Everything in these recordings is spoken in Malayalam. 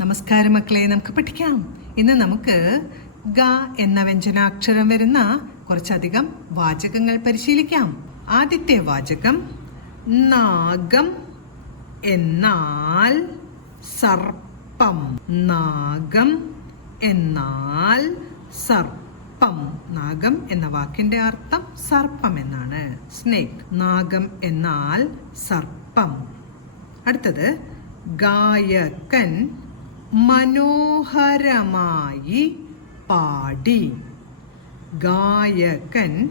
നമസ്കാരം മക്കളെ, നമുക്ക് പഠിക്കാം. ഇന്ന് നമുക്ക് ഗ എന്ന വ്യഞ്ജനാക്ഷരം വരുന്ന കുറച്ചധികം വാചകങ്ങൾ പരിശീലിക്കാം. ആദ്യത്തെ വാചകം നാഗം എന്നാൽ സർപ്പം. നാഗം എന്നാൽ സർപ്പം. നാഗം എന്ന വാക്കിന്റെ അർത്ഥം സർപ്പം എന്നാണ്. സ്നേക്. നാഗം എന്നാൽ സർപ്പം. അടുത്തത് ഗായകൻ മനോഹരമായി പാടി. ഗായകൻ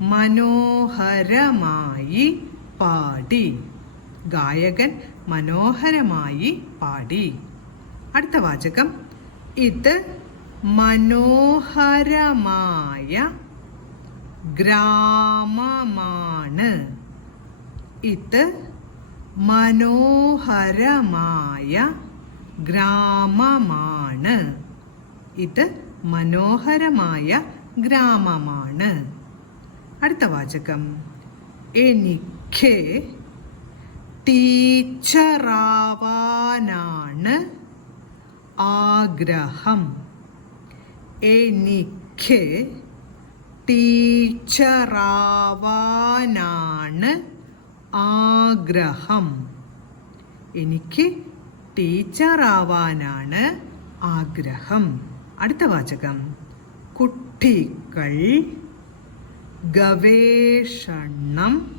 മനോഹരമായി പാടി. ഗായകൻ മനോഹരമായി പാടി. അടുത്ത വാചകം ഇത് മനോഹരമായ ഗ്രാമമാണ്. ഇത് മനോഹരമായ ഗ്രാമമാണ്. ഇത് മനോഹരമായ ഗ്രാമമാണ്. അടുത്ത വാചകം എനിക്ക് ടീച്ചറാവാനാണ് ആഗ്രഹം. എനിക്ക് ടീച്ചറാവാനാണ് ആഗ്രഹം. എനിക്ക് ടീച്ചറാവാനാണ് ആഗ്രഹം. അടുത്ത വാചകം കുട്ടികൾ ഗവേഷണം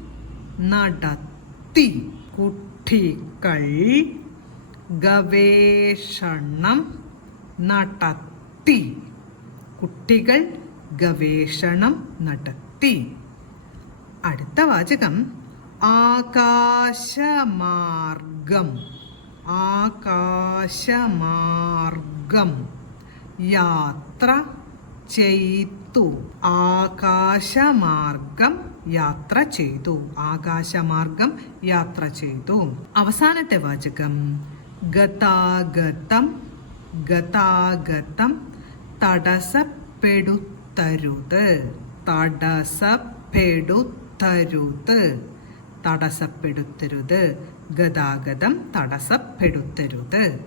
നടത്തി. കുട്ടികൾ ഗവേഷണം നടത്തി. കുട്ടികൾ ഗവേഷണം നടത്തി. അടുത്ത വാചകം ആകാശമാർഗം. ആകാശമാർഗം യാത്ര ചെയ്തു. ആകാശമാർഗം യാത്ര ചെയ്തു. ആകാശമാർഗം യാത്ര ചെയ്തു. അവസാനത്തെ വാചകം ഗതാഗതം. ഗതാഗതം തടസ്സപ്പെടുത്തരുത്. തടസ്സപ്പെടുത്തരുത്. തടസ്സപ്പെടുത്തരുത്. ഗതാഗതം തടസ്സപ്പെടുത്തരുത്.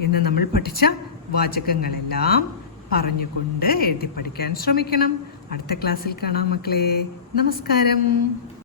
ഇന്ന് നമ്മൾ പഠിച്ച വാചകങ്ങളെല്ലാം പറഞ്ഞുകൊണ്ട് എഴുതി പഠിക്കാൻ ശ്രമിക്കണം. അടുത്ത ക്ലാസ്സിൽ കാണാം മക്കളെ. നമസ്കാരം.